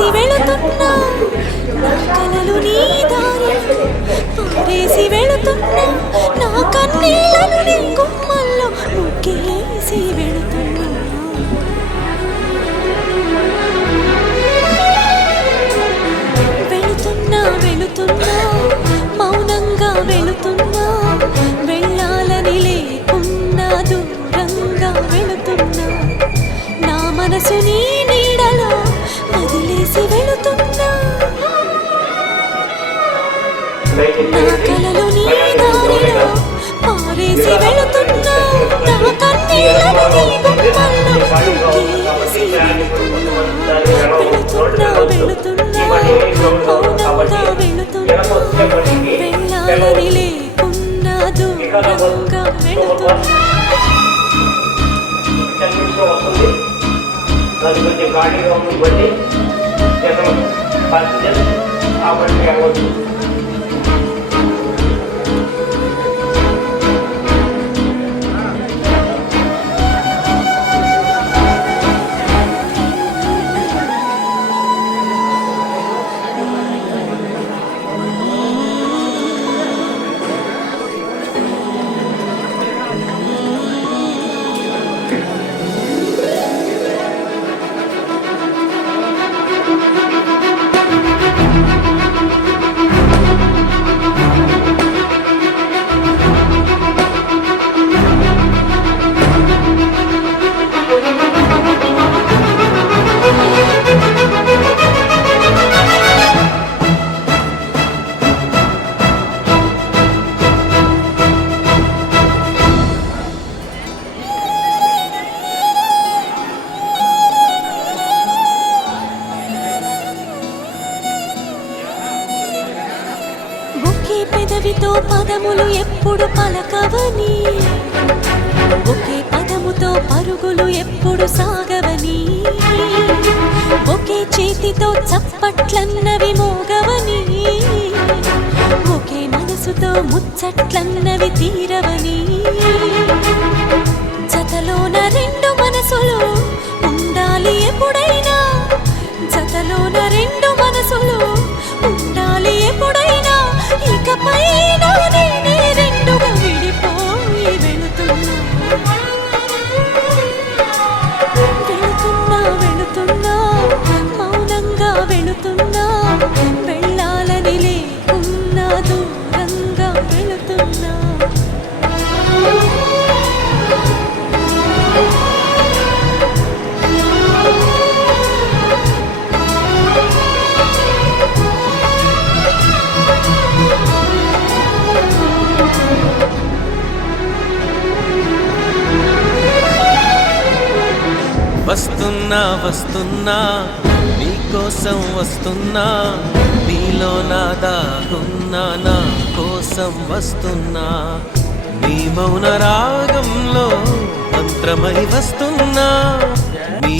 పారేసి వెళుతున్నా నా కలలు నీ దారి పారేసి వెళుతున్నా నా కన్నీళ్ళను నీ గుమ్మల్లో ముగ్గేసి వెళుతున్నా వెళుతున్నా వెళుతున్నా మౌనంగా వెళుతున్నా వెళ్ళాలని లేకున్నా దూరంగా వెళుతున్నా నా మనసు నీ నీడలో వదిలేసి వెళుతున్నా నా కలలు నీ దారిలో పారేసి వెళుతున్నా నా కన్నీళ్ళను నీ గుమ్మల్లో ముగ్గేసి వెళుతున్నా వెళుతున్నా మౌనంగా వెళుతున్నా వెళ్ళాలని లేకున్నా దూరంగా వెళుతున్నా అది కొంచెం ఖాళీగా ఉంది బట్టి ఆ బండి అవ్వచ్చు. పెదవితో పదములు ఎప్పుడు పలకవని ఒకే పదముతో పరుగులు ఎప్పుడు సాగవని ఒకే చేతితో చప్పట్లన్నవి మోగవని ఒకే మనసుతో ముచ్చట్లన్నవి తీరవని జతలోన రెండు మనసులు ఉండాలి ఎప్పుడైనా జతలోన రెండు మనసులు ఉండాలి ఎప్పుడైనా ఇకపైన నేనే రెండుగా విడిపోయి వెళుతున్నా వెళుతున్నా వెళుతున్నా మౌనంగా వెళుతున్నా వెళ్ళాలని లేకున్నా దూరంగా వెళుతున్నా వస్తున్నా వస్తున్నా నీకోసం వస్తున్నా నీలో నా దాగున్నా నా కోసం వస్తున్నా నీ మౌన రాగంలో మంత్రమై వస్తున్నా నీ